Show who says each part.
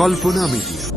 Speaker 1: Kalpana media.